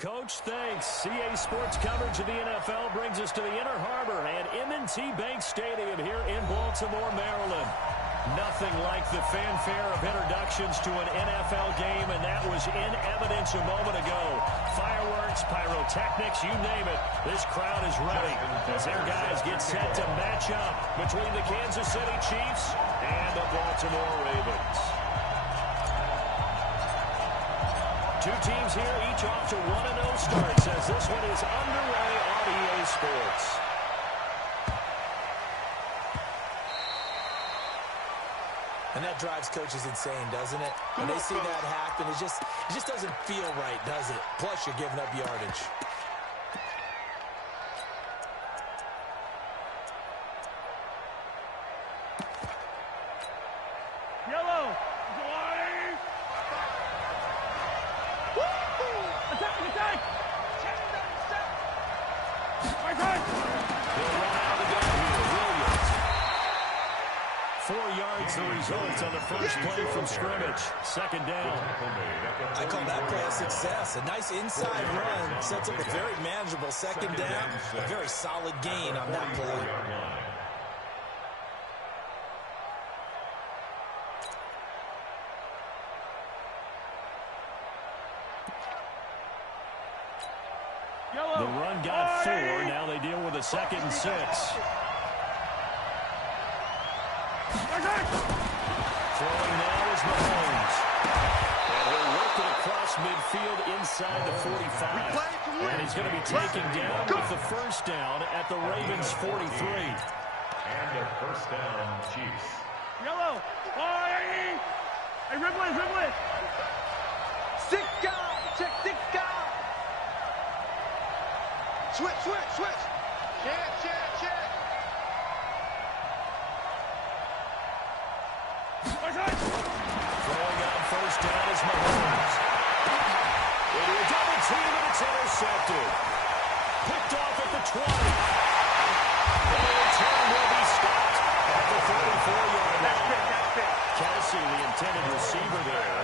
Coach, thanks. CA Sports coverage of the NFL brings us to the Inner Harbor and M&T Bank Stadium here in Baltimore, Maryland. Nothing like the fanfare of introductions to an NFL game, and that was in evidence a moment ago. Fireworks, pyrotechnics, you name it. This crowd is ready as their guys get set to match up between the Kansas City Chiefs and the Baltimore Ravens. Two teams here, each off to 1-0 starts as this one is underway on EA Sports. And that drives coaches insane, doesn't it? When they see that happen, it just doesn't feel right, does it? Plus, you're giving up yardage. Yellow. Attack, attack. Right side. They'll run out of the gun here. Williams. 4 yards the result on the first play from scrimmage. Second down. I call that play a success. A nice inside run sets up a very manageable second down. A very solid gain on that play. The run got 4. Now they deal with a 2nd and 6. Throwing now is Mahomes. And he'll work it across midfield inside the 45. And he's going to be taken down with the first down at the Ravens 43. And a first down, Chiefs. Yellow. Hey, Ridley. Six guy. Check 6 guy. Switch. Check. Throwing on first down is Mahomes. Into a double team, and it's intercepted. Picked off at the 20. And the return will be stopped at the 34-yard line. Kelsey, the intended receiver there.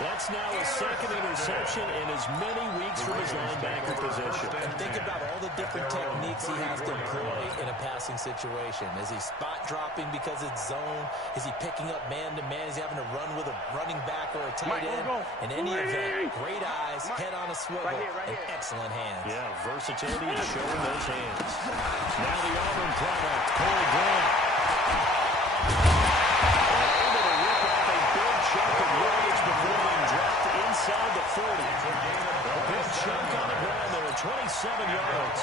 That's now a 2nd interception in as many weeks from his linebacker position. And think about all the different techniques he has to employ in a passing situation. Is he spot dropping because it's zone? Is he picking up man-to-man? Is he having to run with a running back or a tight end? In any event, great eyes, head on a swivel, and excellent hands. Yeah, versatility is showing those hands. Now the Auburn product, Corey Grant. Able to rip off a big chunk of yardage before being dropped inside the 40. A big chunk on the ground there, 27 yards.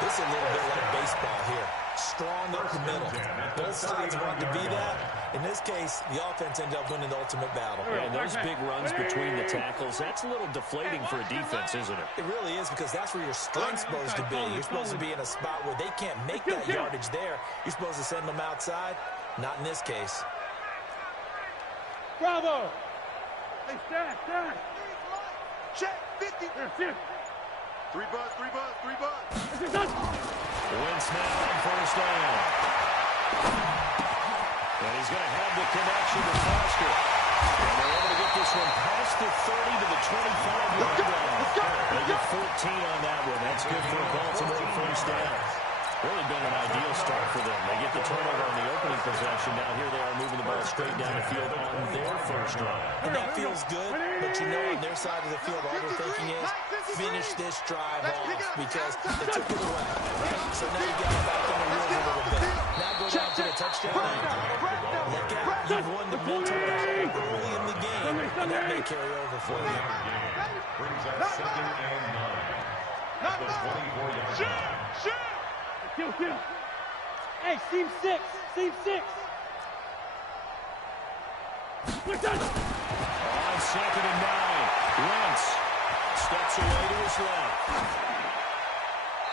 This is a little bit like baseball here. Strong up the middle. Both sides want to be that. In this case, the offense ended up winning the ultimate battle. And those big runs between the tackles, that's a little deflating for a defense, isn't it? It really is, because that's where your strength's supposed to be. You're supposed to be in a spot where they can't make that yardage there. You're supposed to send them outside. Not in this case. Bravo. Hey, stand. Check 50. Here. 3 buzz. Wentz now on first down. And he's going to have the connection to Foster. And they're able to get this one past the 30 to the 25-yard line. They get 14 on that one. That's good for a Baltimore first down. Really been an ideal start for them. They get the turnover on the opening possession. Now here they are moving the ball straight down the field on their first drive. And that feels good, but you know on their side of the field all they're thinking is finish this drive off because they took it away. So now you got back on the wheels a little bit. Now go down to the touchdown. Look out, you've won the mental battle early in the game, and that may carry over for you. Brings up 2nd and 9. The 24-yard line. Kill. Hey, seam 6. On 2nd and 9. Wentz steps away to his left.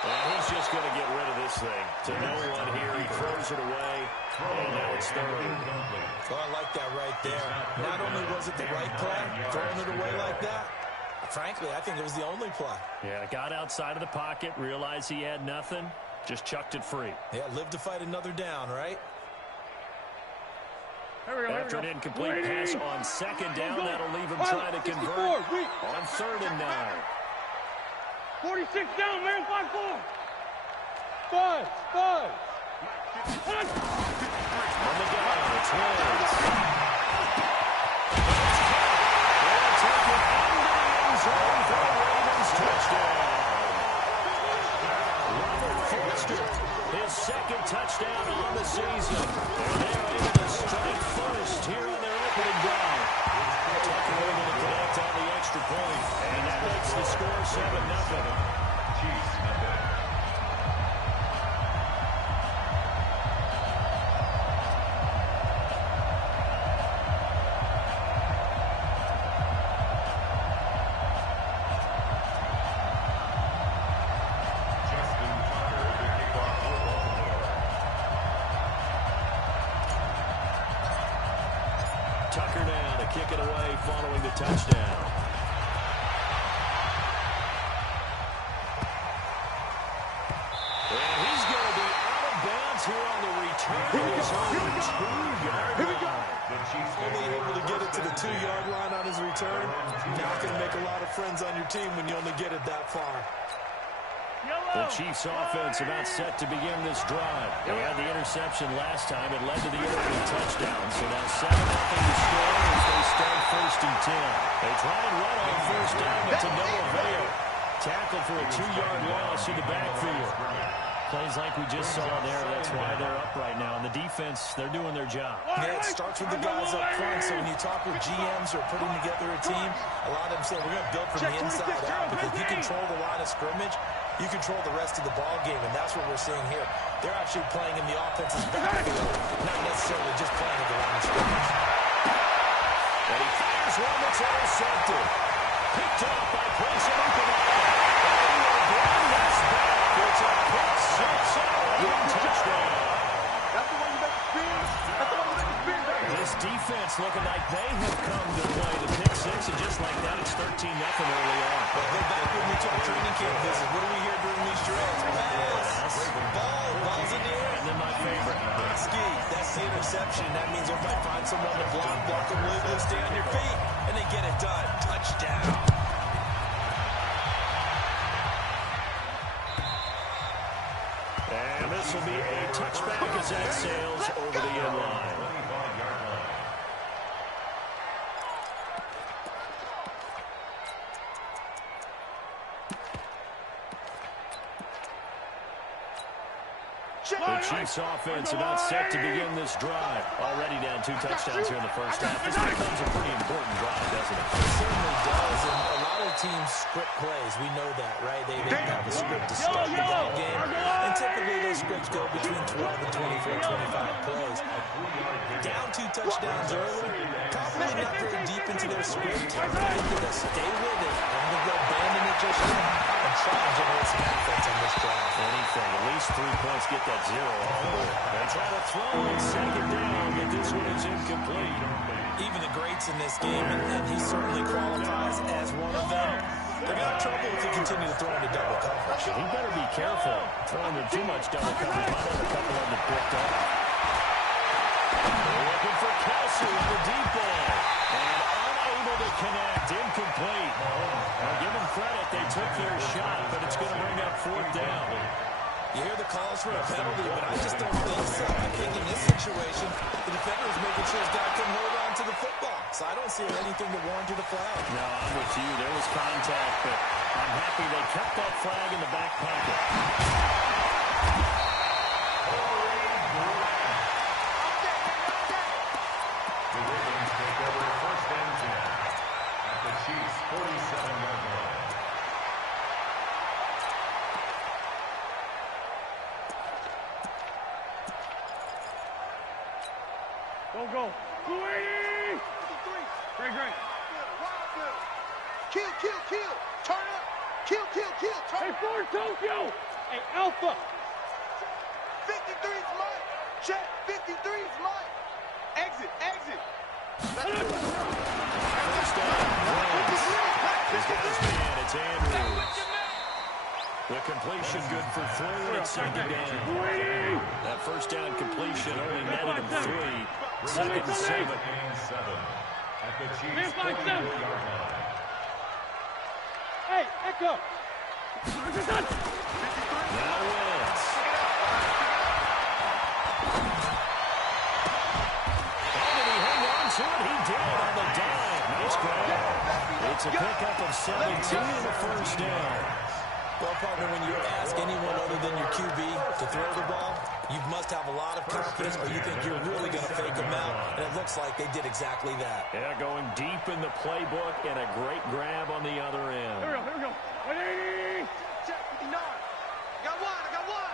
And he's just going to get rid of this thing. To no one here. He throws it away. And now it's 3rd. Oh, I like that right there. Not only was it the right play, throwing it away like that, frankly, I think it was the only play. Yeah, got outside of the pocket, realized he had nothing. Just chucked it free. Yeah, live to fight another down, right? After an incomplete pass on 2nd down, that'll leave him trying to convert on 3rd and 9. 46 down, man. 5-4. 5. On the go, it's Woods. They'll take it into the end zone for a Ravens touchdown. Robert Foster, his second touchdown on the season. And they're able to strike first here on their opening drive. Tucker able to connect on the extra point, and that makes the score 7-0. Chiefs nothing. Tucker now to kick it away following the touchdown. And he's going to be out of bounds here on the return of his own 2-yard line. Only able to get it to the 2-yard line on his return. You're not going to make a lot of friends on your team when you only get it that far. The Chiefs offense about set to begin this drive. They had the interception last time. It led to the opening touchdown. So now 7-0 to score as they start 1st and 10. They try and run on 1st down, but to no avail. Tackle for a 2-yard loss in the backfield. Plays like we just saw there. That's why they're up right now. And the defense, they're doing their job. Yeah, it starts with the guys up front. So when you talk with GMs who are putting together a team, a lot of them say we're going to build from the inside out because you control the line of scrimmage, you control the rest of the ball game, and that's what we're seeing here. They're actually playing in the offense's backfield, not necessarily just playing at the line of scrimmage. And he fires one that's intercepted. Picked off by Prince Amukamara. And will bring this back. It's a pick six and touchdown. That's the one you make the spin. That's the one you make the spin. This defense looking like they have come to play the pick six, and just like that, it's 13-0 early on. But go back when we took training camp visit. What do we hear during these drills? Pass, balls in the air. And then my favorite. That's the interception. That means everybody find someone to block them legally, stay on your feet, and they get it done. Touchdown. And this will be a touchback as that sails over the end line. The Chiefs offense about set to begin this drive. Already down 2 touchdowns here in the first half. This becomes a pretty important drive, doesn't it? It certainly does, and a lot of teams script plays. We know that, right? They have a script to start the ball game, and typically those scripts go between 12 and 24, 25 plays. Down 2 touchdowns early, probably not very deep into their script. I think they'll stay with it. I don't think they'll abandon it just yet and try and generate some offense on this drive. Anything, at least 3 points, get that 0 off the board. They try to throw on 2nd down, but this one is incomplete. Even the greats in this game, and he certainly qualifies as one of them, they're going to have trouble if they continue to throw into double coverage. He better be careful throwing in too much double coverage. Might have a couple of them picked up. They're looking for Kelsey in the deep ball. And unable to connect, incomplete. Now give them credit, they took their shot, but it's going to bring up 4th down. You hear the calls for a penalty, but I just don't think so. I think in this situation, the defender is making sure his guy can hold on to the football. So I don't see anything to warrant the flag. No, I'm with you. There was contact, but I'm happy they kept that flag in the back pocket. The Ravens take over 1st and 10 at the Chiefs' 47-yard line. Go. Great. Kill. Turn up. Kill. Turn Hey, up. Ford Tokyo. Hey, Alpha. 53's mine. Check. 53's mine. Exit. First down. He's got his man. It's Andrews. The completion good for 3, and it's 2nd down. That first down completion only netted him 3. 2nd and 7. At the Chiefs' 44-yard line. Hey, Echo. Now Wentz. Oh, did he hang on to it? He did on the dive. Nice grab. It's a pickup of 17 and a first down. Well, partner, when you ask anyone other than your QB to throw the ball, you must have a lot of confidence or you think you're really going to fake them out, and it looks like they did exactly that. Yeah, going deep in the playbook and a great grab on the other end. Here we go. 180. Check 59. I got one.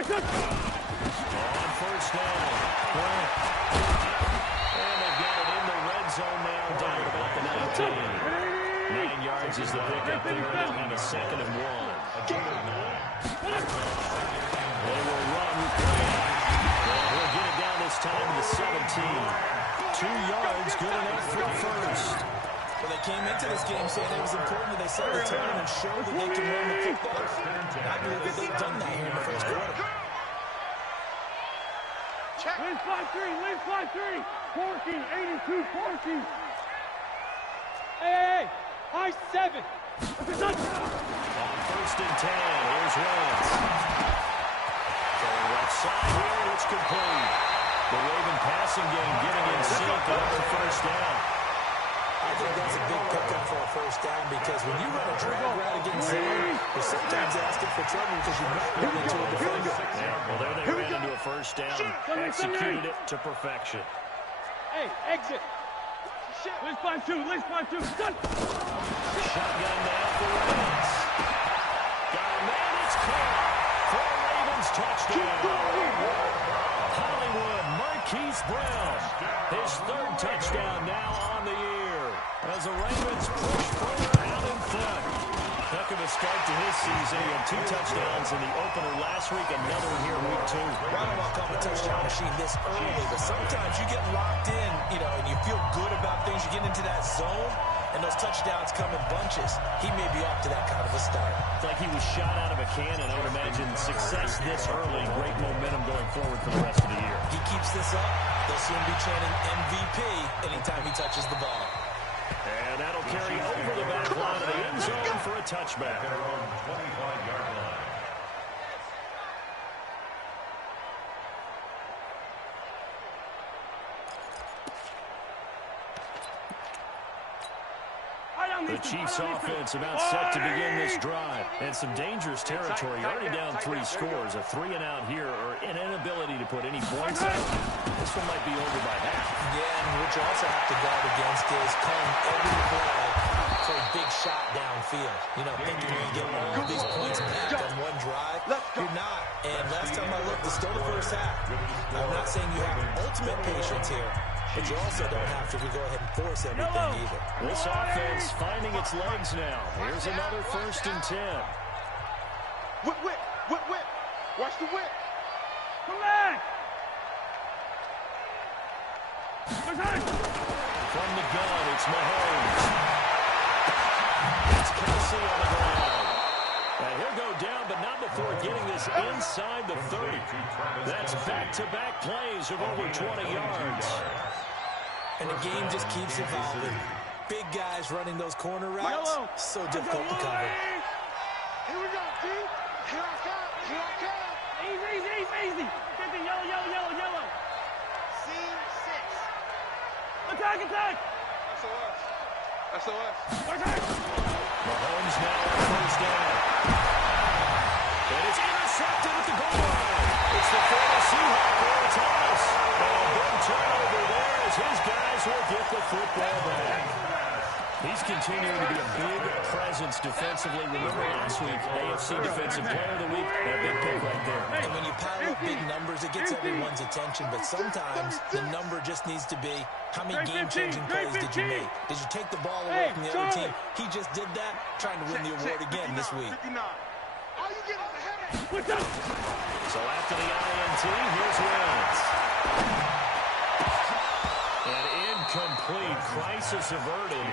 On first down. And they've got it in the red zone now, down at about the 19. 9 yards is the pickup there. They'll have a 2nd and 1. They will run. We'll get it down this time to the 17. 2 yards, good enough for the first. Well, they came into this game saying it was important that they set the tone and show that they can run the football. I believe that they've done that here in the first quarter. Win 5-3. 14, 82, 14. Hey. High 7. On first and 10, here's Wentz. Going left side here, it's complete. The Raven passing game getting in sync on the first down. I think that's a big pickup for a first down because when you run a drag route against zone, you're sometimes asking for trouble because you might run into a defender. Yeah, well, there they ran into a first down. Executed it to perfection. Hey, exit. Let's 5-2. Done. Shotgun now for Wentz. Got a man, it's caught for a Ravens touchdown. Hollywood Marquise Brown, his 3rd touchdown now on the year. As the Ravens push further out in front. Heck of a start to his season. He had 2 touchdowns in the opener last week, another one here in week 2. I don't want to call him a touchdown machine this early, but sometimes you get locked in, and you feel good about things. You get into that zone, and those touchdowns come in bunches. He may be off to that kind of a start. It's like he was shot out of a cannon. I would imagine success this early, great momentum going forward for the rest of the year. He keeps this up, they'll soon be chanting MVP anytime he touches the ball. And that'll carry over the back line of the end zone for a touchback. Their own 25-yard line. The Chiefs offense about set to begin this drive. And some dangerous territory. Already down 3 scores. A 3-and-out here or an inability to put any points out. This one might be over by half. Yeah, and what you also have to guard against is calling every play for a big shot downfield. Thinking you're going to get all of these points back on one drive. You're not. And last time I looked, it's still the first half. I'm not saying you have ultimate patience here, but you also don't have to go ahead and force everything either. This offense finding its legs now. Here's another 1st and 10. Whip. Watch the whip. Come back. From the gun, it's Mahomes. It's Kelsey on the ground. And he'll go down, but not before getting this inside the 30. That's back-to-back plays of over 20 yards. And the game just keeps evolving. Big guys running those corner routes, so difficult to cover. Here we go, D. Here I come. Easy. Get the yellow. Scene 6. Attack. SOS. Mahomes now on first down. And it's intercepted at the goal line. It's the former Seahawk, Earl Thomas. And a big turnover there as his guys will get the football back. He's continuing to be a big presence defensively. Remember last week, AFC Defensive Player of the Week, that big pick right there. And when you pile up big numbers, it gets everyone's attention. But sometimes the number just needs to be, how many game-changing plays did you make? Did you take the ball away from the other team? He just did that, trying to win the award again this week. 59. All you get is a headache. So after the INT, here's Wentz. An incomplete, crisis averted,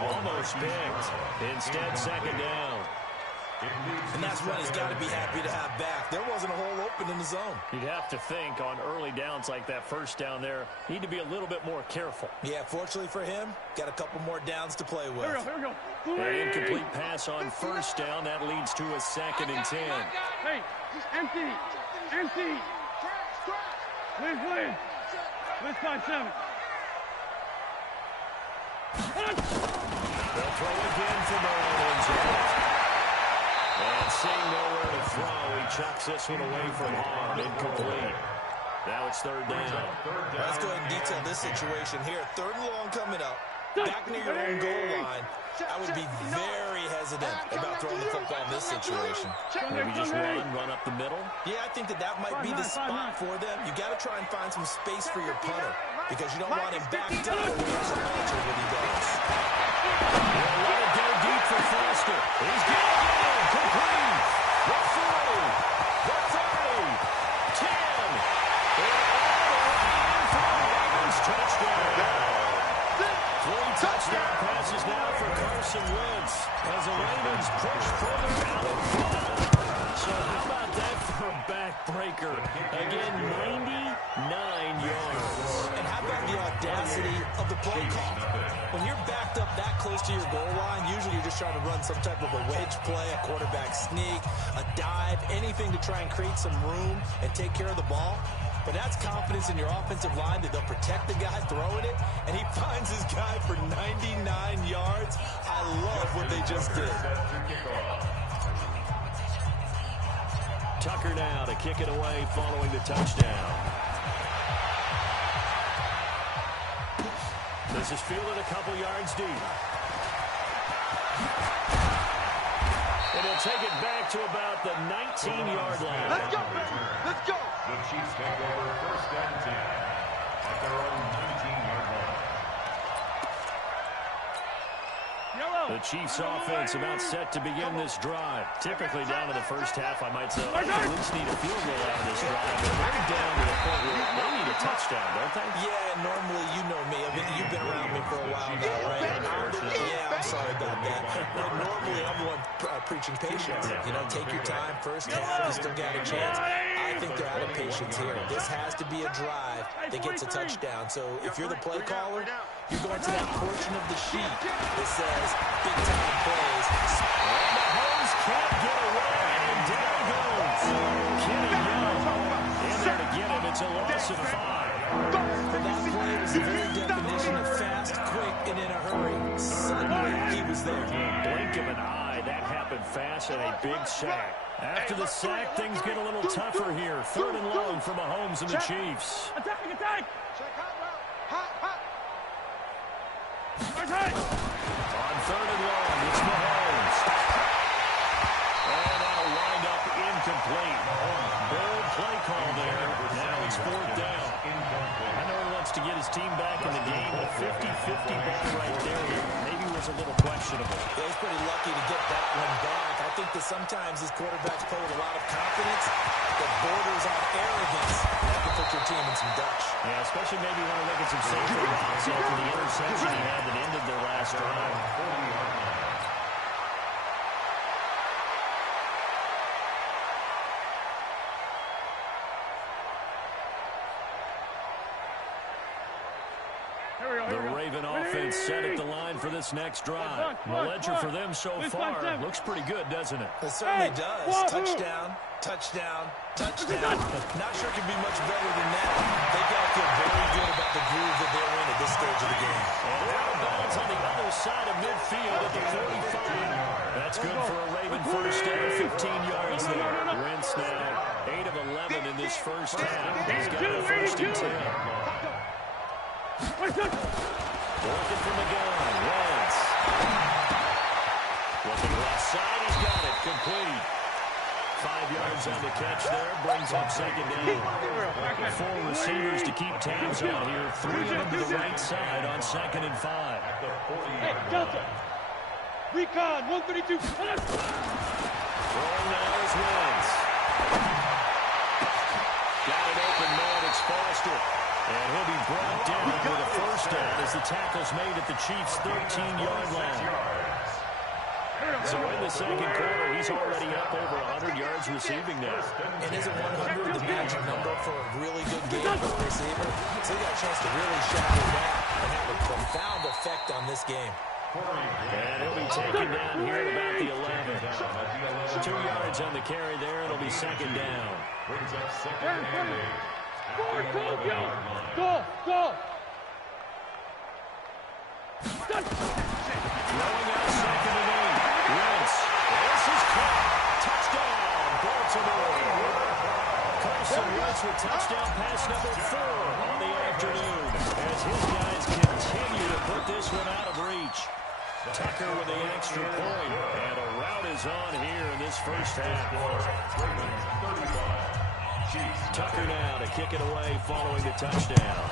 almost picked. Instead, 2nd down. And that's what he's got to be happy to have back. There wasn't a hole open in the zone. You'd have to think on early downs like that first down there, need to be a little bit more careful. Yeah, fortunately for him, got a couple more downs to play with. Here we go. An incomplete pass on first down. That leads to a 2nd and 10. Hey, empty. Empty. Please. Let's 5-7. They'll throw again for Maryland's end. And seeing nowhere to throw, he chucks this one away from harm. Incomplete. Now it's 3rd down. Let's go ahead and detail this situation here. 3rd and long coming up. Back near your own goal line. I would be very hesitant about throwing the football in this situation. Maybe just run up the middle. Yeah, I think that might be the spot for them. You got to try and find some space for your punter because you don't want him backed up when he has a launcher when he does. They'll let it go deep for Foster. He's getting it. Complete. The 40. The 30. 10. They're all the way in for the Ravens touchdown. 3 touchdown passes now for Carson Wentz as the Ravens push further out in front. So how about that for a backbreaker? Again, 99 yards. And how about the audacity of the play call? When you're backed up that close to your goal line, usually you're just trying to run some type of a wedge play, a quarterback sneak, a dive, anything to try and create some room and take care of the ball. But that's confidence in your offensive line that they'll protect the guy throwing it, and he finds his guy for 99 yards. I love what they just did. Tucker now to kick it away following the touchdown. This is fielded a couple yards deep. And he'll take it back to about the 19-yard line. Let's go, baby. Let's go. The Chiefs take over 1st and 10 at their own 19-yard line. The Chiefs offense about set to begin this drive. Typically down to the first half, I might say, at least need a field goal out of this drive. But they're down to the point where they need a touchdown, don't they? Yeah, normally, you know me. I mean, you've been around me for a while now, right? Yeah, I'm sorry about that. But normally, I'm the one preaching patience. You know, take your time. First half, you still got a chance. I think they're out of patience here. This has to be a drive that gets a touchdown. So if you're the play caller, you're going to that portion of the sheet that says big-time plays. And Mahomes can't get away, and down goes. Kenny Young in there to get him. It's a loss of 5. But that play was the very definition of fast, quick, and in a hurry. Suddenly, he was there. Blink of an eye. That happened fast and a big sack. After the sack, things get a little tougher here. 3rd and long for Mahomes and the Chiefs. Attack! On 3rd and long, it's Mahomes. And that'll wind up incomplete. Bold play call there. Now it's 4th down. I know he wants to get his team back in the game. A 50-50 ball right there maybe was a little questionable. Yeah, he's pretty lucky to get that one back. I think that sometimes his quarterbacks play with a lot of confidence that borders on arrogance. That can put your team in some Dutch. Yeah, especially maybe when I look at some safety routes after the interception he had that ended their last drive. The Raven offense set at the line for this next drive. The ledger for them so far looks pretty good, doesn't it? It certainly does. Touchdown, touchdown, touchdown. Not sure it could be much better than that. They've got to feel very good about the groove that they're in at this stage of the game. And out of bounds on the other side of midfield at the 45. That's good for a Raven first down, 15 yards there. Wentz now 8 of 11 in this first half. He's got a 1st and 10. Working from the gun, Wentz. Looking left side, he's got it, complete. 5 yards on the catch there, brings up 2nd down. 4 receivers to keep tabs on here, 3 of them to the right side on 2nd and 5. Hey, Delta! Recon, 132. Throwing now is Wentz. Got an open man, it's Foster. And he'll be brought down with a 1st down as the tackle's made at the Chiefs' 13-yard line. So in the 2nd quarter, he's already up over 100 yards receiving now. And isn't 100 the magic number for a really good game for a receiver? So he got a chance to really shatter that and have a profound effect on this game. And he'll be taken down here at about the 11. 2 yards on the carry there. It'll be second down. Brings up second and 8. Go! Throwing out second and 8. Wentz. This is caught. Touchdown, Baltimore. Carson Wentz with touchdown pass number 4 on the afternoon as his guys continue to put this one out of reach. Tucker with the extra point, and a rout is on here in this first half. Tucker now to kick it away following the touchdown.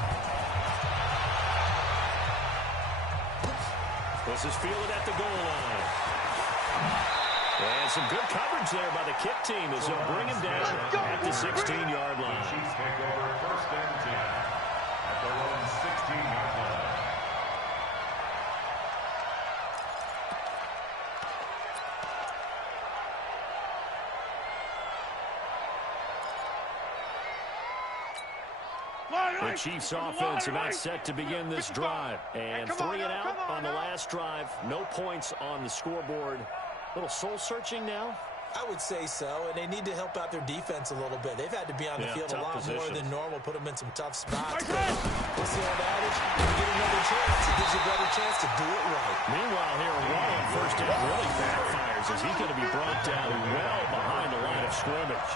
This is fielded at the goal line. And some good coverage there by the kick team as they'll bring him down at the 16-yard line. Chiefs take over first and 10 at their own 16-yard line. The Chiefs offense about set to begin this drive. And 3 and out on the last drive. No points on the scoreboard. A little soul-searching now. I would say so, and they need to help out their defense a little bit. They've had to be on the field a lot more than normal, put them in some tough spots. What's the old adage? When you get another chance, it gives you a better chance to do it right. Meanwhile, here, Wall on first down really backfires as he's going to be brought down well behind the line of scrimmage.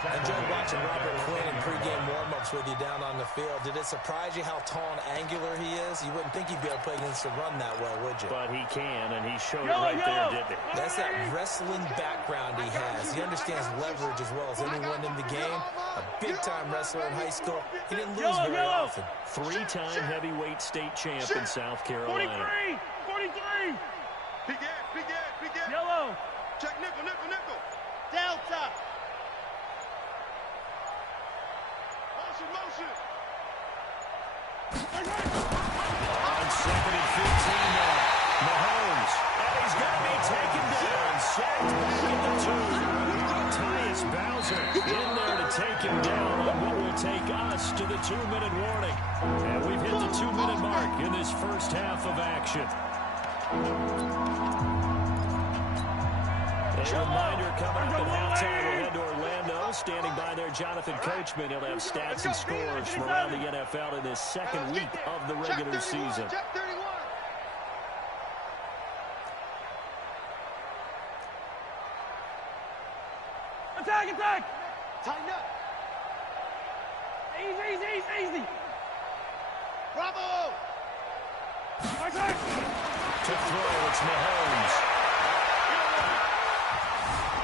I enjoyed watching Robert Quinn in pregame warm-ups with you down on the field. Did it surprise you how tall and angular he is? You wouldn't think he'd be able to play against the run that well, would you? But he can, and he showed it right there, didn't he? That's that wrestling background he has. He understands leverage as well as anyone in the game. A big-time wrestler in high school. He didn't lose very often. 3-time heavyweight state champ in South Carolina. 43! Big Ed. Yellow! Check nickel. Delta! Motion. On 2nd and 15 now. Mahomes. And he's going to be taken down. Sacked back at the 2. Tyus Bowser in there to take him down on what will take us to the 2-minute warning. And we've hit the 2-minute mark in this first half of action. A reminder coming up at halftime. We'll head to Orlando. Standing by there, Jonathan Coachman. He'll have stats and scores from around the NFL in this second week of the regular season. Check 31. Attack! Tighten up. Easy! Bravo. To throw, it's Mahomes.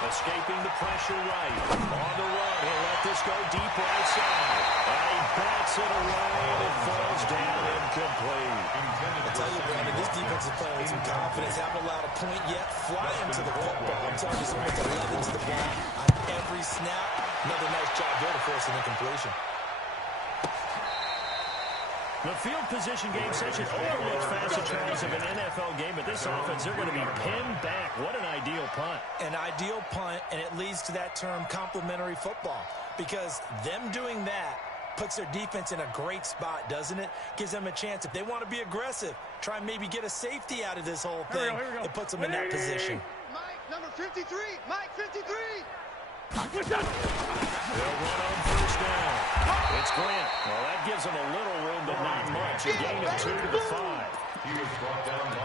Escaping the pressure right. On the run, he'll let this go deep right side. And he bats it away, and it falls down incomplete. I tell you, Brandon, this defense is playing with some confidence. Haven't allowed a point yet. Flying to the football. I'm telling you, someone's 11 to the ball on every snap. Another nice job there to force an incompletion. The field position game, such an overlooked facet, Charles, of an NFL game. But this offense, they're going to be pinned back. What an ideal punt. An ideal punt, and it leads to that term complementary football. Because them doing that puts their defense in a great spot, doesn't it? Gives them a chance. If they want to be aggressive, try and maybe get a safety out of this whole thing. Here we go. It puts them in that position. Mike, number 53. Mike, 53. They'll run on first down. It's Grant. Well, that gives them a little room, but not much. A gain of 2 to the 5.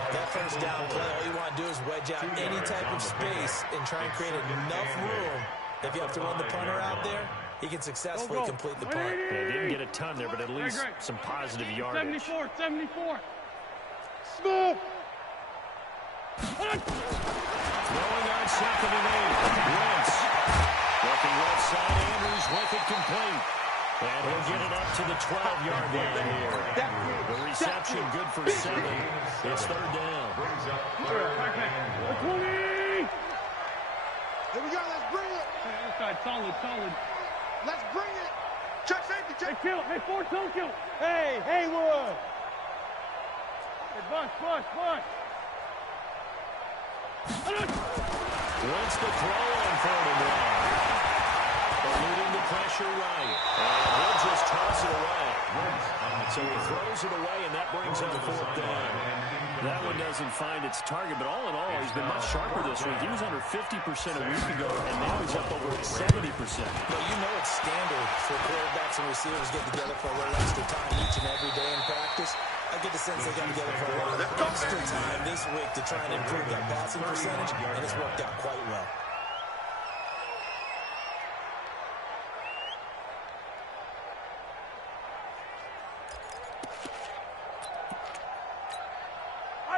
That first down play, all you want to do is wedge out any type of space and try and create enough room. If you have to run the punter out there, he can successfully complete the punt. They didn't get a ton there, but at least some positive yardage. 74. Smooth. Throwing on 2nd and 8. Wentz. Looking left side, Andrews with it complete. And he'll get it up to the 12-yard line here. The reception good for 7. It's 3rd down. Here we go. Let's bring it. Outside, solid. Let's bring it. Check safety. Check. Hey, Ford, don't kill. Hey, Haywood. Hey, Bush. Wentz to throw on 3rd and 1. Eluding the pressure. pressure right. And he'll just toss it away. So he throws it away, and that brings up fourth down. That one doesn't find its target, but all in all, he's been much sharper this week. He was under 50% a week ago, and now he's up over 70%. Well, you know it's standard for quarterbacks and receivers get together for a little extra time each and every day in practice. I get the sense they got together for a little extra time this week to try and improve that passing percentage, and it's worked out quite well.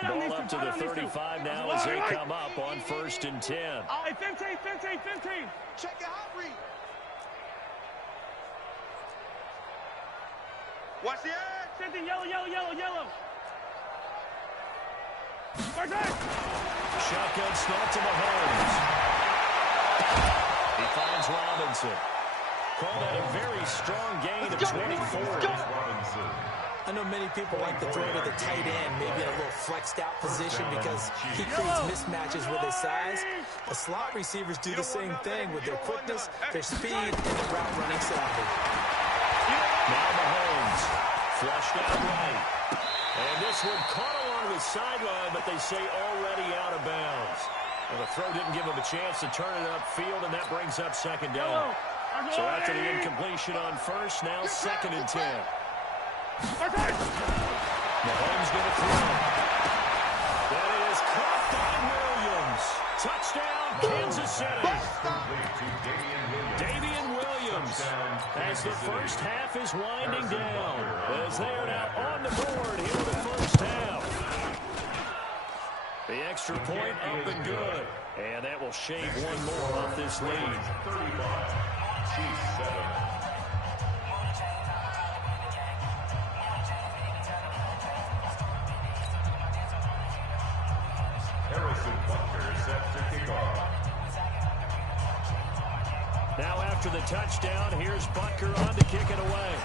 Ball up to the 35 now as they come up on 1st and 10. Hey, 15. Check your hot read. Watch the edge. 15, yellow. Shotgun snap to Mahomes. He finds Robinson. Called that a very strong gain of 24. I know many people like to throw to the tight end, maybe in a little flexed out position because he creates mismatches with his size. The slot receivers do the same thing with their quickness, their speed, and their route running savvy. Now Mahomes flushed out right. And this one caught along the sideline, but they say already out of bounds. Well, the throw didn't give him a chance to turn it upfield, and that brings up 2nd down. So after the incompletion on 1st, now 2nd and 10. Mahomes going to throw. That is caught by Williams. Touchdown, Kansas City. Davian Williams as the first half is winding down. As they are now on the board here in the first half. The extra point up and good. And that will shave one more off this lead. 35, Chiefs 7. Now after the touchdown, here's Butker on to kick it away.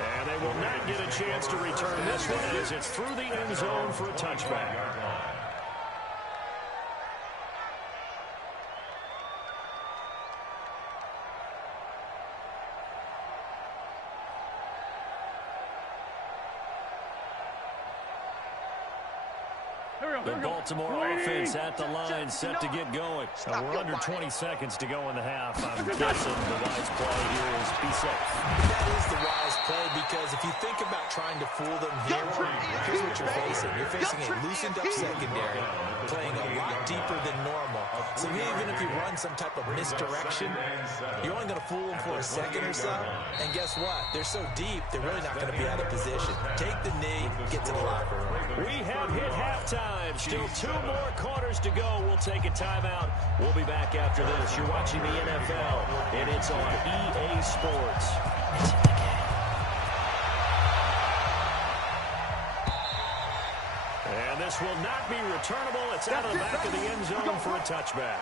And they will not get a chance to return this one as it's through the end zone for a touchback. The Baltimore offense at the line, set to get going. So we're under 20 seconds to go in the half. I'm guessing the wise play here is be safe. That is the wise play because if you think about trying to fool them here, here's what you're facing. You're facing a loosened up secondary, playing a lot deeper than normal. So even if you run some type of misdirection, you're only going to fool them for a second or so. And guess what? They're so deep, they're really not going to be out of position. Take the knee, get to the locker room. We have hit halftime. Still 2 more quarters to go. We'll take a timeout. We'll be back after this. You're watching the NFL, and it's on EA Sports. And this will not be returnable. It's out of the back of the end zone for a touchback.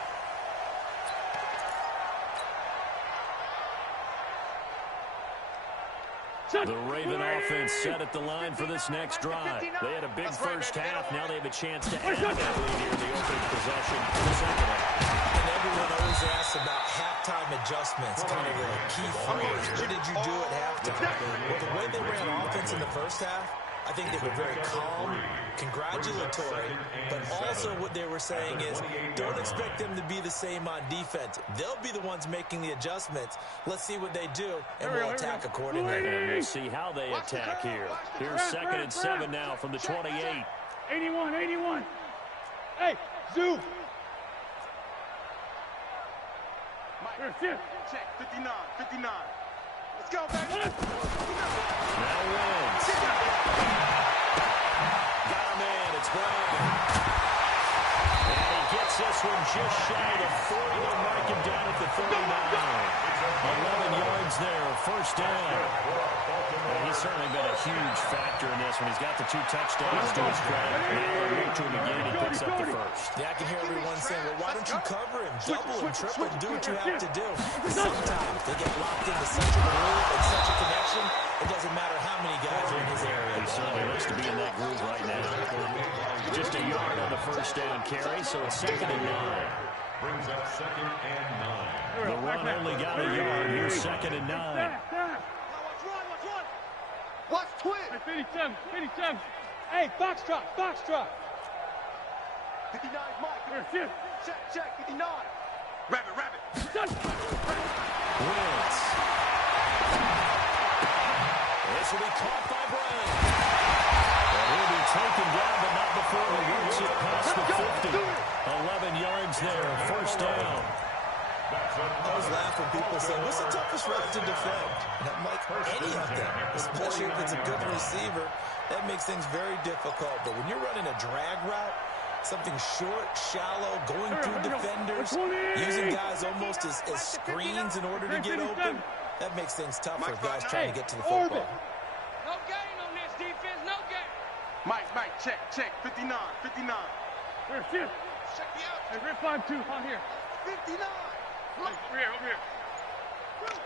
The Raven offense set at the line for this next drive. They had a big first half. Now they have a chance to add that lead here in the opening possession for the second half. And everyone always asks about halftime adjustments, kind of the key phrase. What did you do at halftime? Well, the way they ran offense in the first half, I think they were very calm, congratulatory, but also what they were saying is don't expect them to be the same on defense. They'll be the ones making the adjustments. Let's see what they do, and we'll attack accordingly. And we'll see how they attack here. Here's 2nd and 7 now from the 28. 81. Hey, Zoo. Check, 59. Let's go, baby. Now wins. Got a man, it's Brown. And he gets this one just shy of 40. They'll mark him down at the 39. 11 yards there, first down. And he's certainly been a huge factor in this one. He's got the 2 touchdowns to his credit. Now they move to him again. He picks up the first. Yeah, I can hear everyone saying, well, why don't you cover him, double him, triple him, do what you have to do. Sometimes they get locked into such a groove and such a connection, it doesn't matter how many guys are in his area. He certainly looks to be in that groove right now. Just a yard on the first down carry, so it's 2nd and 9. Brings up second and 9. The run only got a yard. Here's second and 9. Watch twin. Hey, 57, 57. Hey, foxtrot, foxtrot. 59 Mike. Here, shift. Check, 59. Rabbit. Done. Wentz. This will be caught by Brown. And he'll be taken down, but not before he works it past the 50. 11 yards there, first down. I was laughing when people say, what's the toughest route to defend? And I'm like, any of them, especially if it's a good receiver, that makes things very difficult. But when you're running a drag route, something short, shallow, going through defenders, using guys almost as screens in order to get open, that makes things tough for guys trying to get to the football. No gain on this defense, no gain. Mike, check, 59. Here, shift. Check me out. Hey, rip 5-2 on here. 59. Over here.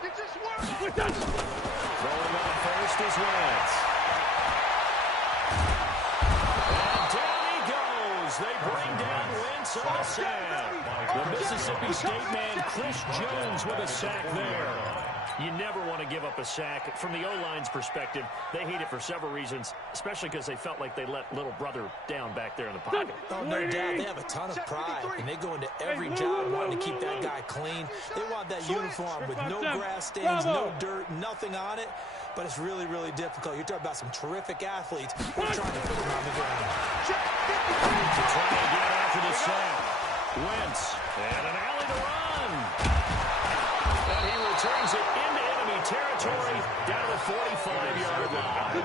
It just worked. We're done. Rolling on first is Wentz. And down he goes. They bring down Wentz on a sack. The Mississippi State man, Chris Jones, with a sack there. You never want to give up a sack. From the O-line's perspective, they hate it for several reasons, especially because they felt like they let little brother down back there in the pocket. Oh, no doubt. They have a ton of pride, and they go into every job wanting to keep that guy clean. They want that uniform with no grass stains, no dirt, nothing on it. But it's really, really difficult. You're talking about some terrific athletes who are trying to put him on the ground. Trying to get after the sack. Wentz, and an alley to run. And he returns it into enemy territory down to the 45-yard line.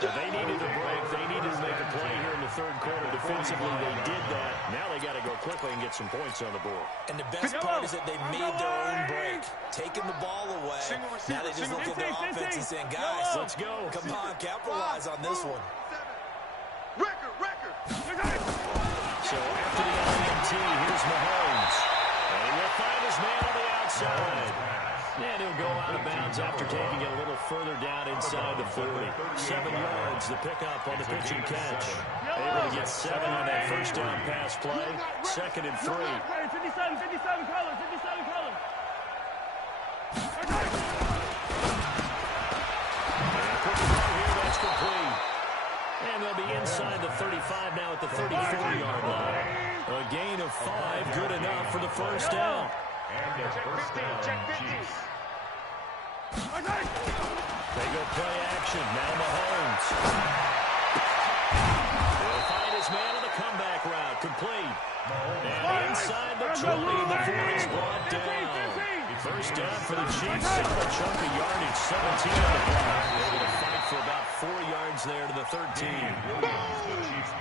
They needed a break. They needed to make a play here in the third quarter. Defensively, they did that. Now they got to go quickly and get some points on the board. And the best part is that they made their own break, taking the ball away. Now they just look at their offense and saying, guys, let's go. Come on, capitalize on this one. Record. So after the INT, here's Mahomes. And he will find his man on the outside. And he'll go out of bounds after taking it a little further down inside the 40. 7 yards, the pickup on the pitch and catch. Able to get 7 on that first down pass play. Second and 3. Hey, 57 colors. And quick throw here, that's complete. And they'll be inside the 35 now at the 34-yard line. A gain of 5, good enough for the first down. And the first down, Chiefs. They go play action. Now Mahomes. He'll find his man on the comeback route. Complete. And inside the 20 before he's brought down. First down for the Chiefs. Solid chunk of yardage. 17 on the clock. Able to fight for about 4 yards there to the 13.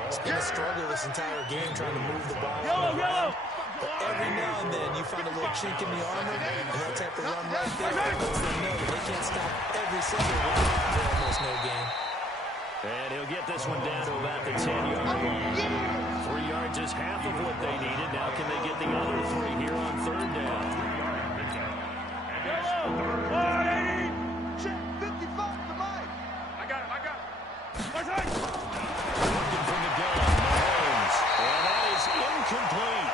It's been a struggle this entire game trying to move the ball on the ground. But every now and then you find a little chink in the armor, and that type of run right there lets them know that they can't stop every single run. They're almost no gain. And he'll get this one down to about the 10-yard line. 3 yards is half of what they needed. Now can they get the other 3 here on third down? Check 55 to Mike. I got it. Looking from the gun, Mahomes. And that is incomplete.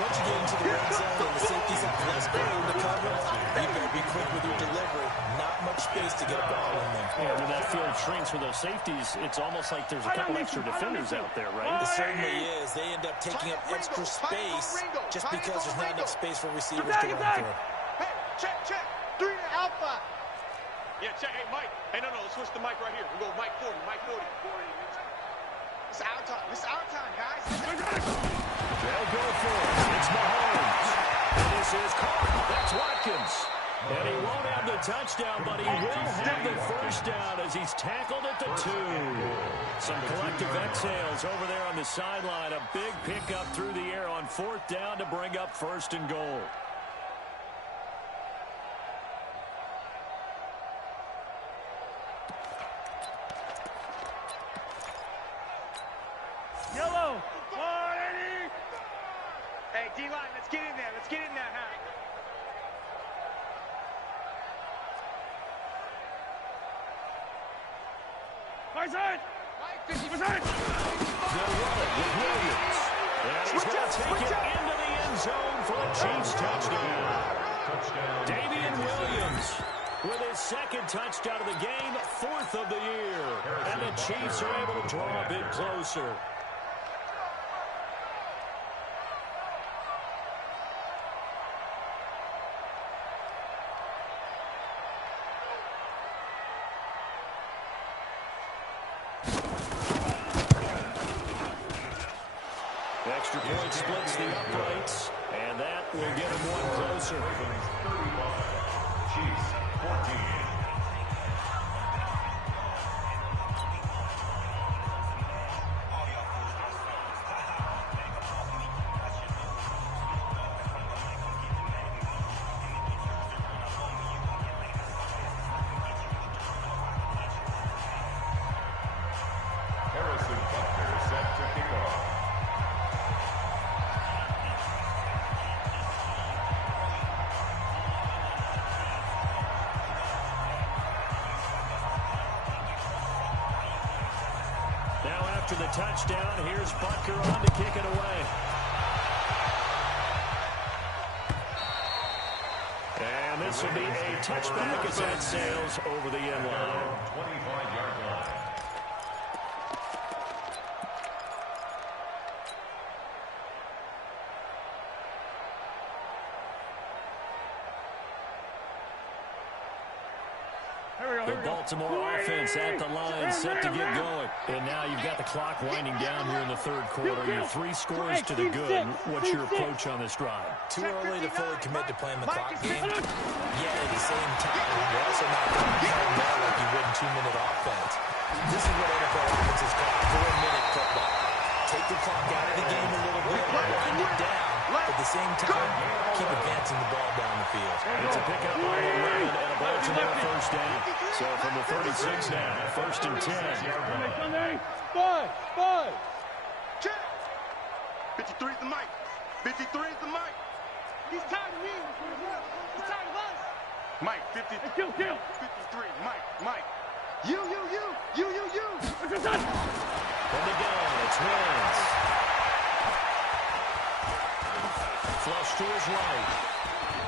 Once you get into the red zone and the safeties have less ground to cover, you better be quick with your delivery. Not much space to get a ball in there. Yeah, when that field shrinks for those safeties, it's almost like there's a couple extra defenders out there, right? It certainly is. They end up taking up extra space just because there's not enough space for receivers to run through. Hey, check. 3 to Alpha. Yeah, check. Hey, Mike. Hey, no. Let's switch the mic right here. We'll go Mike 40. It's our time, guys. They'll go for it. It's Mahomes. And this is caught. That's Watkins. And he won't have the touchdown, but he will have the first down as he's tackled at the 2. Some collective exhales over there on the sideline. A big pickup through the air on 4th down to bring up 1st and goal. Yellow. 180. Hey, D-line, let's get in there. Huh? Right side. They'll run it with Williams. And he's going to take it into the end zone for a Chiefs touchdown. Damian Williams with his second touchdown of the game, 4th of the year. And the Chiefs are able to draw a bit closer. Extra point splits the uprights, and that will get him one closer. 35, Chiefs 14. After the touchdown, here's Butker on to kick it away. And this will be a touchback as that sails over the end line. 25-yard line. The Baltimore offense at the line, set to get going. And now you've got the clock winding down here in the third quarter. You're 3 scores to the good. What's your approach on this drive? Too early to fully commit to playing the clock game. Yet at the same time, you're also not going to hell no like you would in 2-minute offense. This is what NFL offenses call 4-minute football. Take the clock out of the game a little bit, wind it down. At the same time, keep advancing the ball down the field. It's a pickup on 11 and a Baltimore first down. So from the 36 now, 1st and 10. 5. Check. 53 is the mic. 53 is the mic. He's tired of me. He's tired of us. Mike, 53. Kill. 53. Mike. You. From the gun, it's Wins. Flush to his right.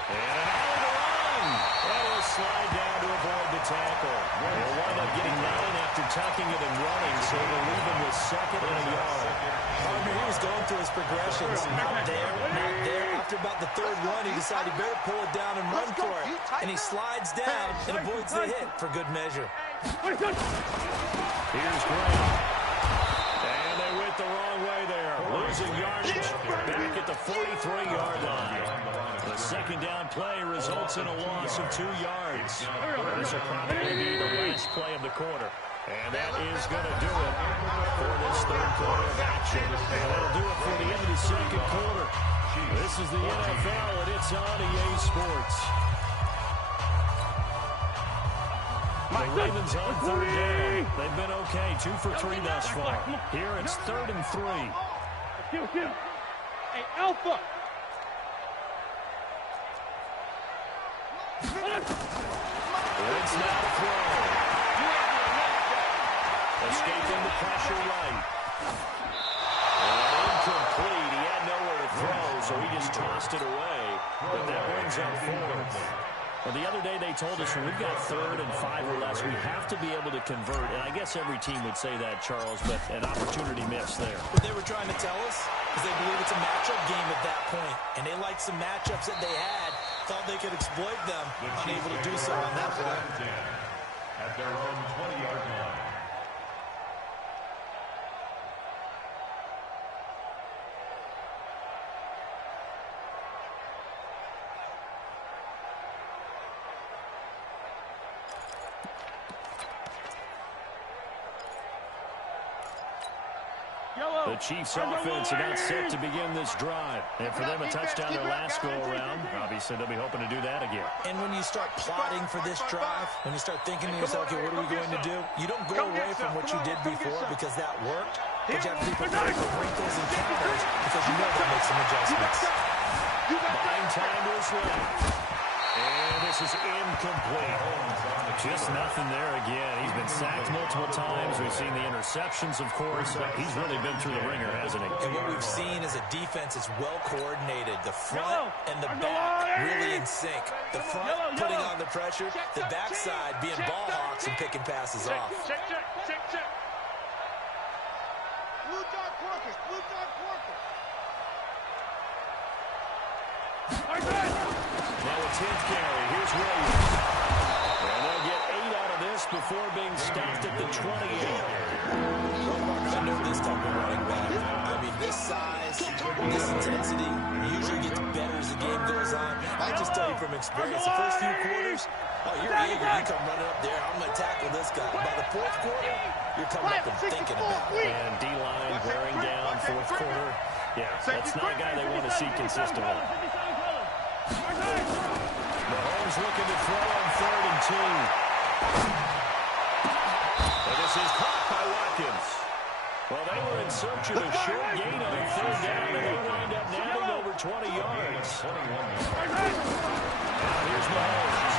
And an out of the run. That will slide down to avoid the tackle. He'll wind up getting 9 after tucking it and running, so they'll leave him with 2nd and a yard. Partner, he was going through his progressions. Not there. After about the 3rd run, he decided he better pull it down and run for it. And he slides down and avoids the hit for good measure. Here's Graham. And they went the wrong way there. Losing yardage back at the 43-yard line. The 2nd down play results in a loss of 2 yards. This will probably be the last play of the quarter. And that is going to do it for this 3rd quarter of action. And that'll do it for the end of the 2nd quarter. This is the NFL, and it's on EA Sports. The Ravens on 3rd down. They've been okay, 2 for 3 thus far. Here it's 3rd and 3. Kill. Hey, Alpha. It's now to throw. Escaping the pressure right. And incomplete. He had nowhere to throw, so he just tossed it away. But that brings up 4th. Well, the other day they told us when we've got 3rd and 5 or less, we have to be able to convert. And I guess every team would say that, Charles, but an opportunity missed there. What they were trying to tell us is they believe it's a matchup game at that point. And they liked some matchups that they had, thought they could exploit them, unable to do so on that play. At their own 20-yard line. The Chiefs offense about set to begin this drive. And for them, a touchdown their last go-around. Obviously, they'll be hoping to do that again. And when you start plotting for this drive, when you start thinking to yourself, okay, what are we going to do? You don't go away from what you did before because that worked. But you have to be prepared for wrinkles and counters because you know that makes some adjustments. Buying time to his left. And this is incomplete. Just nothing there again. He's been sacked multiple times. We've seen the interceptions, of course. He's really been through the ringer, hasn't he? And what we've seen is a defense is well coordinated. The front and the back really in sync. The front putting on the pressure. The backside being ball hawks and picking passes off. Check. Blue dot workers. Now a 10th carry. Here's Williams. And they'll get 8 out of this before being stopped at the 28. I know this type of running back. I mean, this size, this intensity usually gets better as the game goes on. I just tell you from experience, the first few quarters, you're eager. You come running up there. I'm going to tackle this guy. By the fourth quarter, you're coming up and thinking about it. And D-line wearing down fourth quarter. Yeah, that's not a guy they want to see consistently. Mahomes looking to throw on 3rd and 2. And this is caught by Watkins. Well, they were in search of a short gain on 3rd down, and they wind up nabbing over 20 yards. Now here's Mahomes.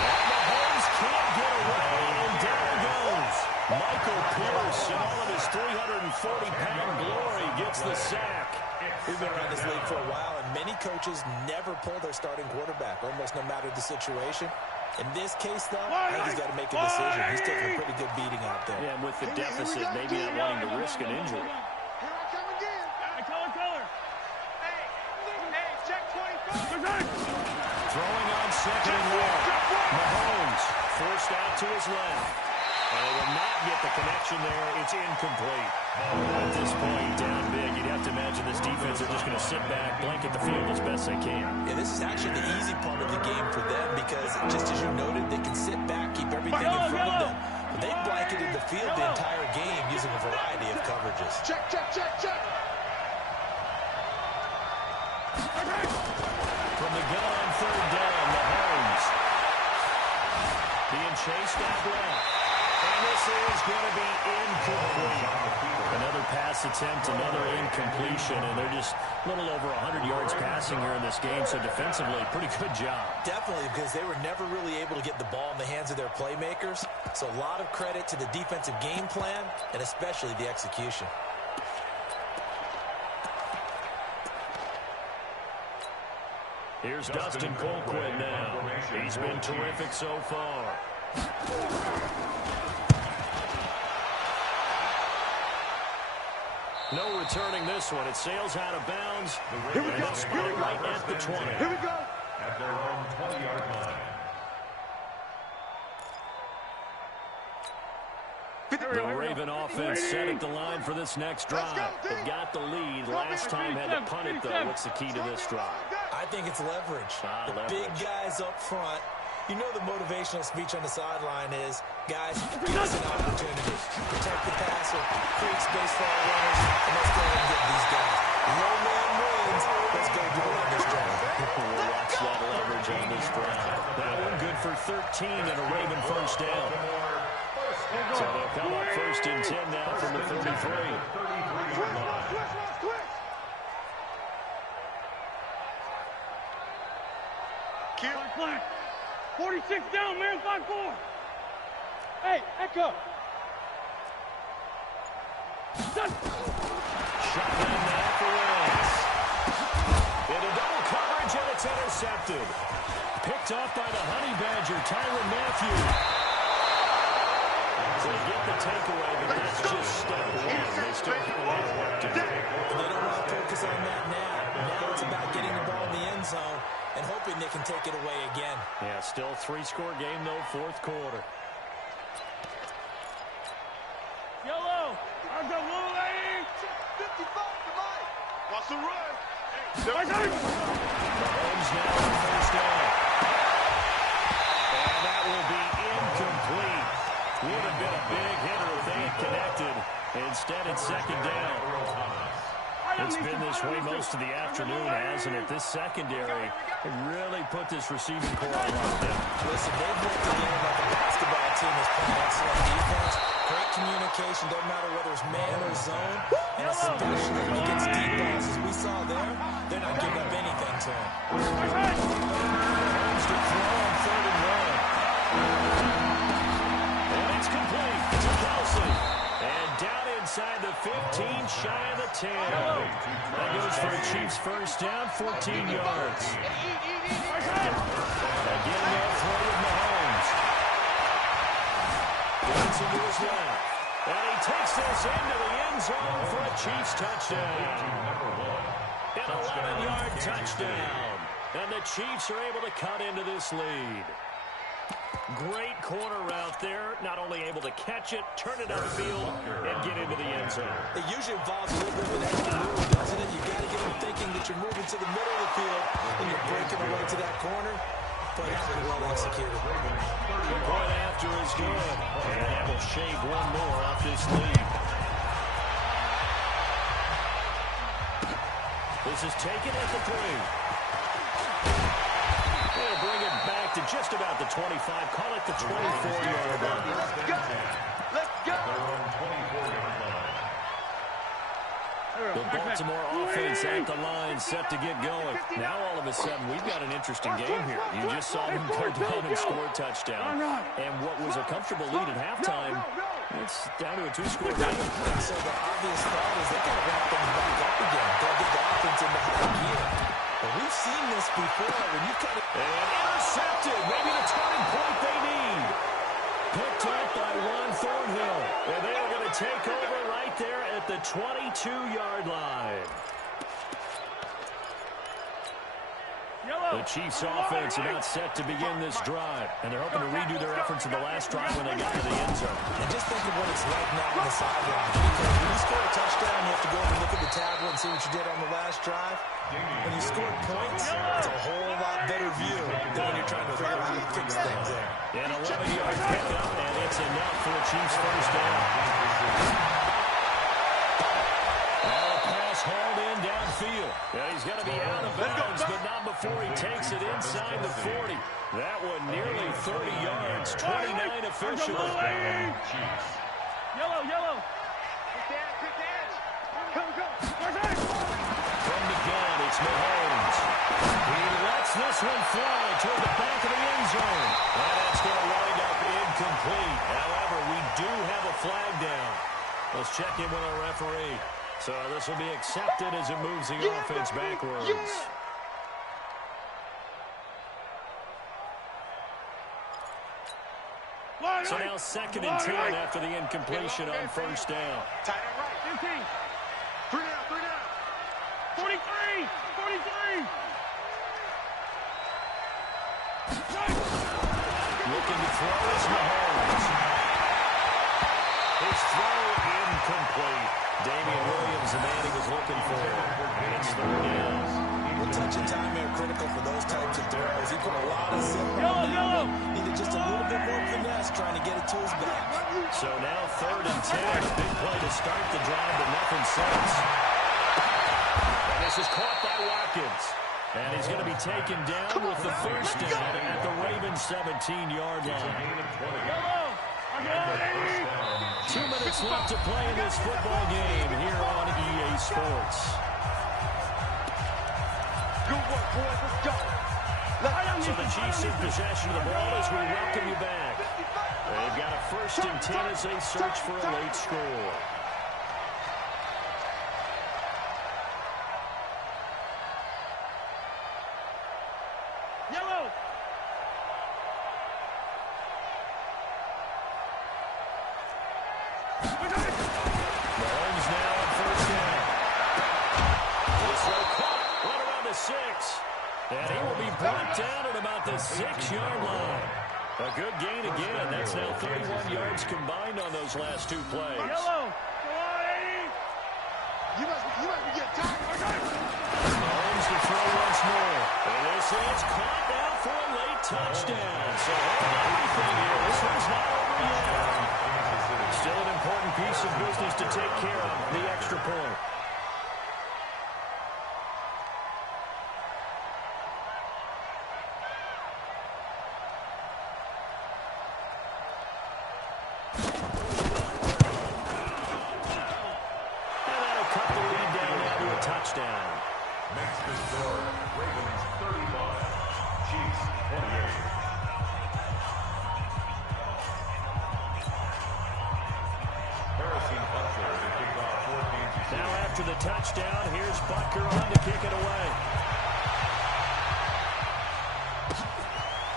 And Mahomes can't get away, and down goes Michael Pierce, in all of his 340-pound glory, gets the sack. We've been around this league for a while, and many coaches never pull their starting quarterback, almost no matter the situation. In this case, though, I think he's got to make a decision. He's taking a pretty good beating out there. Yeah, and with the deficit, maybe not wanting to risk an injury. Here I come again. Color. Hey, check 24. Throwing on 2nd and 1. Mahomes forced out to his left. And they will not get the connection there. It's incomplete. At this point, down big, you'd have to imagine this defense are just going to sit back, blanket the field as best they can. Yeah, this is actually the easy part of the game for them because, just as you noted, they can sit back, keep everything in front of them. But they blanketed the field the entire game using a variety of coverages. Check. From the gun on 3rd down, Mahomes being chased out left. And this is going to be incomplete. Another pass attempt, another incompletion, and they're just a little over 100 yards passing here in this game, so defensively, pretty good job. Definitely, because they were never really able to get the ball in the hands of their playmakers, so a lot of credit to the defensive game plan, and especially the execution. Here's Dustin Colquitt now. He's been terrific so far. No returning this one. It sails out of bounds. Here we go. Right at the 20. Here we go. At their own 20-yard line. The Raven offense set at the line for this next drive. They've got the lead. Last time had to punt it, though. What's the key to this drive? I think it's leverage. The big guys up front. You know the motivational speech on the sideline is, guys, give us an opportunity. Protect the passer, create space for our runners, and let's go and get these guys. No man wins. Let's go do it on this drive. We'll watch that leverage on this drive. That one good for 13 and a Raven first down. So they'll come up 1st and 10 now from the 33. Flag. 46 down, man. 5-4. Hey, Echo. Shotgun now for Williams. Into double coverage, and it's intercepted. Picked off by the Honey Badger, Tyrann Mathieu. So they get the takeaway, but that's just step 1. They still have a lot of work to do. They don't want to focus on that now. Now it's about getting the ball in the end zone and hoping they can take it away again. Yeah, still 3-score game, though, 4th quarter. Yellow. I got one lane. 55 to Mike. What's the run? Mahomes now on 1st down. And that will be incomplete. Would have been a big hitter if they had connected. Instead, it's 2nd down. It's been this way most of the afternoon, hasn't it? This secondary really put this receiving core on lockdown. Listen, they've worked together like a basketball team that's playing excellent defense. Great communication, doesn't matter whether it's man or zone. And especially against deep balls, as we saw there, they're not giving up anything to him. for a Chiefs first down, 14 yards. Again, they'll throw with Mahomes. Gets into his left. And he takes this into the end zone for a Chiefs touchdown. An 11-yard touchdown. And the Chiefs are able to cut into this lead. Great corner route there. Not only able to catch it, turn it upfield, and get into the end zone. It usually involves a little bit of an extra move, doesn't it? You've got to get them thinking that you're moving to the middle of the field and you're breaking away to that corner. But it's been well executed. Point after is good. And that will shave one more off this lead. This is taken at the 3. They'll bring it back to just about the 25. Call it the 24-yard line. Let's go. Let's go. The Baltimore offense at the line, set to get going. Now, all of a sudden, we've got an interesting game here. You just saw them go down and score a touchdown. And what was a comfortable lead at halftime, it's down to a 2-score game. So the obvious thought is they got to wrap things back up again. They'll get the offense into high gear. But we've seen this before when you kind of... And intercepted. Maybe the turning point they need. Picked up by Juan Thornhill. And they are going to take over right there at the 22-yard line. The Chiefs offense about set to begin this drive. And they're hoping to redo their efforts in the last drive when they got to the end zone. And just think of what it's like now on the sideline. Because when you score a touchdown, you have to go over and look at the tablet and see what you did on the last drive. When you score points, it's a whole lot better view than when you're trying to figure out how to fix things there. An 11-yard pickup, and it's enough for a Chiefs first down. Pass hauled in downfield. Yeah, he's going to be out of bounds, but not before he takes it inside the 40. That one nearly 30 yards, 29 officially. Yellow, yellow. Good dance. Come. From the gun, it's Mahomes. He lets this one fly toward the back of the end zone. And that's going to wind up incomplete. However, we do have a flag down. Let's check in with our referee. So this will be accepted as it moves the offense backwards. So now 2nd and 10 after the incompletion on first down. Tight end right. 15. 3 down. 43. 43. Looking to throw is Mahomes. His throw incomplete. Damian Williams, the man he was looking for. And it's 3rd down. Well, touch and time are critical for those types of throws. He put a lot of zip on it. Needed just a little bit more finesse trying to get it to his back. So now 3rd and 10. Big play to start the drive, but nothing since. And this is caught by Watkins. And he's going to be taken down with the first down at the Ravens' 17-yard line. 2 minutes left to play in this football game here on EA Sports. Good work, boys. Let's go. So the Chiefs in possession of the ball as we welcome you back. They've got a 1st and 10 as they search for a late score. Yellow. Mahomes now on 1st down. This one caught right around the 6. And he will be brought down at about the 6-yard line. A good gain again. That's now 31 yards combined on those last 2 plays. Yellow. You must be getting tired. Mahomes to throw once more. And this is caught now for a late touchdown. So everything here. This one's not over yet. Still an important piece of business to take care of, the extra point. And that'll cut the lead down now to a touchdown. Next to score, Ravens 35, Chiefs 28. Now after the touchdown. Here's Butker on to kick it away.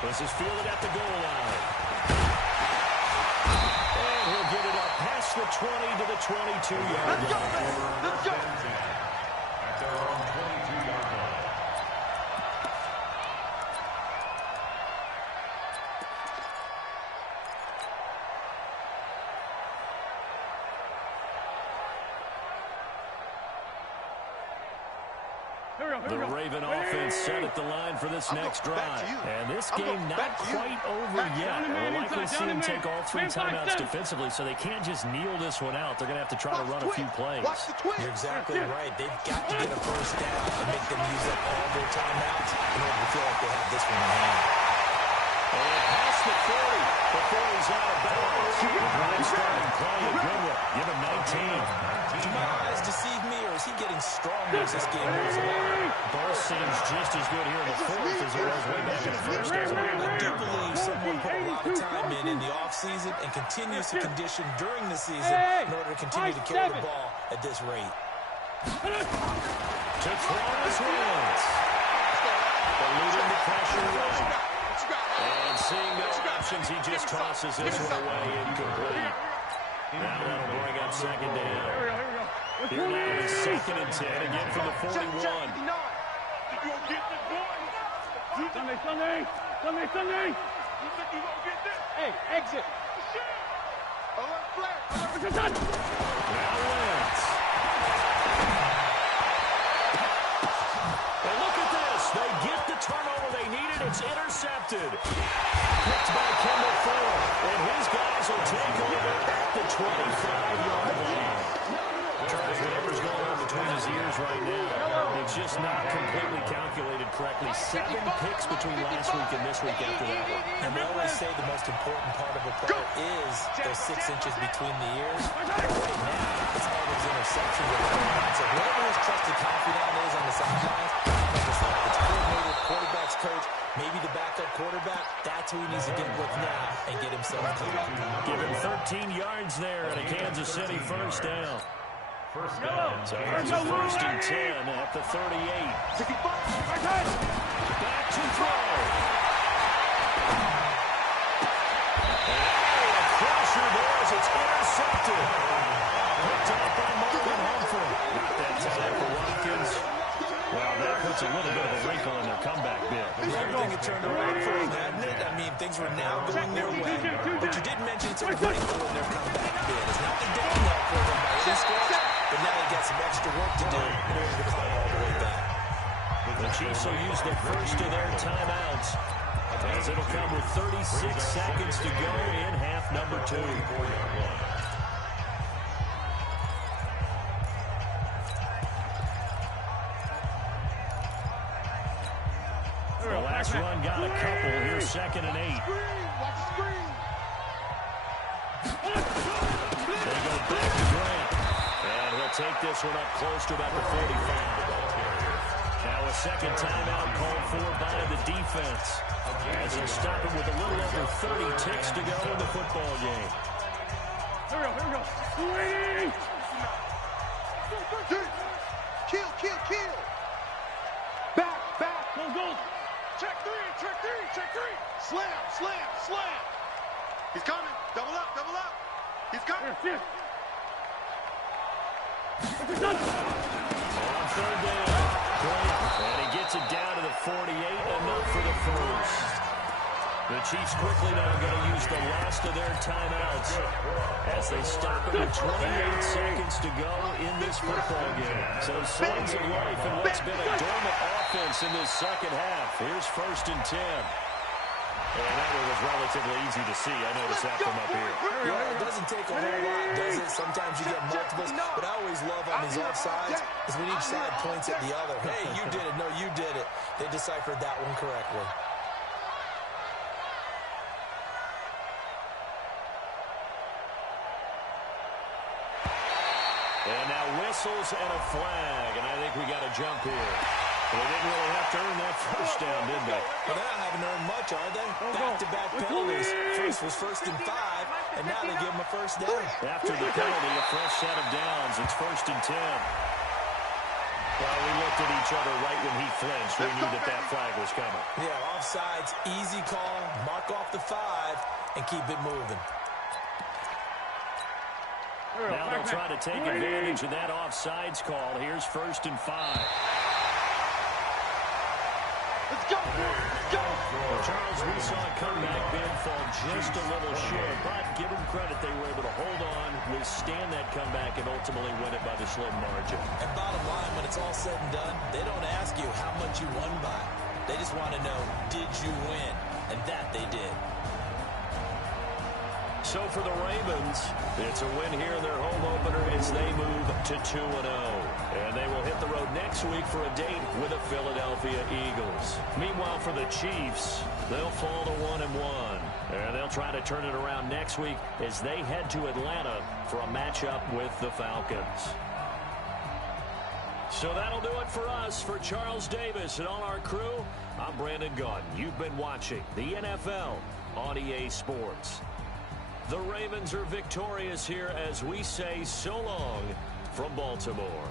This is fielded at the goal line. And he'll get it up past the 20 to the 22-yard line. Let's go. At their own 22-yard line. The Raven offense set at the line for this next drive. And this game not quite over yet. We'll likely see them take all 3 timeouts defensively, so they can't just kneel this one out. They're going to have to try to run a few plays. You're exactly right. They've got to get a first down and make them use up all their timeouts in order to feel like they have this one in hand. And past the 40 before he's out of bounds. Great starting play, a good one. Give him 19. Do my eyes deceive me, or is he getting stronger as this game moves along? Both seems just as good here in the fourth as it was way back in the first. I do believe someone put a lot of time in the offseason and continues to condition during the season in order to continue to carry the ball at this rate. To throw his Wentz. Eluding the pressure right. And seeing no options, he just tosses this one away incomplete. Now that'll bring up second down. Here now is 2nd and 10, again from the 41. Sunday. Hey, exit. Now Wentz. And look at this. They get the turnover they needed. It's intercepted. Picked by Kendall Ford. And his guys will take over at the 25-yard line. Whatever's going on between his ears right now, it's just not completely calculated correctly. 7 picks between last week and this week after that one. And they always say the most important part of a player is those 6 inches between the ears. Right now, it's all those interceptions that are going on. So whoever his trusted confidant is on the sidelines, it's coordinator, quarterback's coach, maybe the backup quarterback, that's who he needs to get with now and get himself caught. Give him 13 yards there and a Kansas City first down. First down. So it's a 1st and 10 at the 38. Back to throw. Oh, a crusher there as it's intercepted. Picked up by Marvin Humphrey. Not that time for Watkins. Well, that puts a little bit of a wrinkle in their comeback bid. Everything had turned around for them, hadn't it? I mean, things were now going their way. But you did mention it's a wrinkle in their comeback bid. It's not the downhill for them by any stretch, but now they got some extra work to do in order to climb all the way back. The Chiefs will use the first of their timeouts, as it'll come with 36 seconds to go in half number 2. The last run got a couple. Here's 2nd and 8. They go back to Grant. And he'll take this one up close to about the 45. Now a second timeout called for by the defense, as he'll stop him with a little over 30 ticks to go in the football game. Here we go. Kill. Back. Go. Check three. Slam. He's coming. Double up. He's coming. Here. On 3rd down, and he gets it down to the 48, enough for the first. The Chiefs quickly now going to use the last of their timeouts as they stop it with 28 seconds to go in this football game. So signs of life in what's been a dormant offense in this second half. Here's 1st and 10. And that one was relatively easy to see. I noticed that from up here. Yeah, it doesn't take a whole lot, does it? Sometimes you get multiples, but I always love on these offsides is when each side points at the other. Hey, you did it. No, you did it. They deciphered that one correctly. And now whistles and a flag, and I think we got a jump here. But they didn't really have to earn that first down, did they? Well, they haven't earned much, are they? Back-to-back penalties. First was 1st and 5, and now they give them a first down. After the penalty, a fresh set of downs. It's 1st and 10. Well, we looked at each other right when he flinched. We knew that flag was coming. Yeah, offsides, easy call. Mark off the 5 and keep it moving. Now they'll try to take advantage of that offsides call. Here's 1st and 5. Let's go, let's go. Well, Charles, we saw a comeback bid fall just a little short, but give them credit, they were able to hold on, withstand that comeback, and ultimately win it by the slim margin. And bottom line, when it's all said and done, they don't ask you how much you won by. They just want to know, did you win? And that they did. So for the Ravens, it's a win here in their home opener as they move to 2-0. And they will hit the road next week for a date with the Philadelphia Eagles. Meanwhile, for the Chiefs, they'll fall to 1-1. And they'll try to turn it around next week as they head to Atlanta for a matchup with the Falcons. So that'll do it for us. For Charles Davis and all our crew, I'm Brandon Gaudin. You've been watching the NFL on EA Sports. The Ravens are victorious here as we say so long from Baltimore.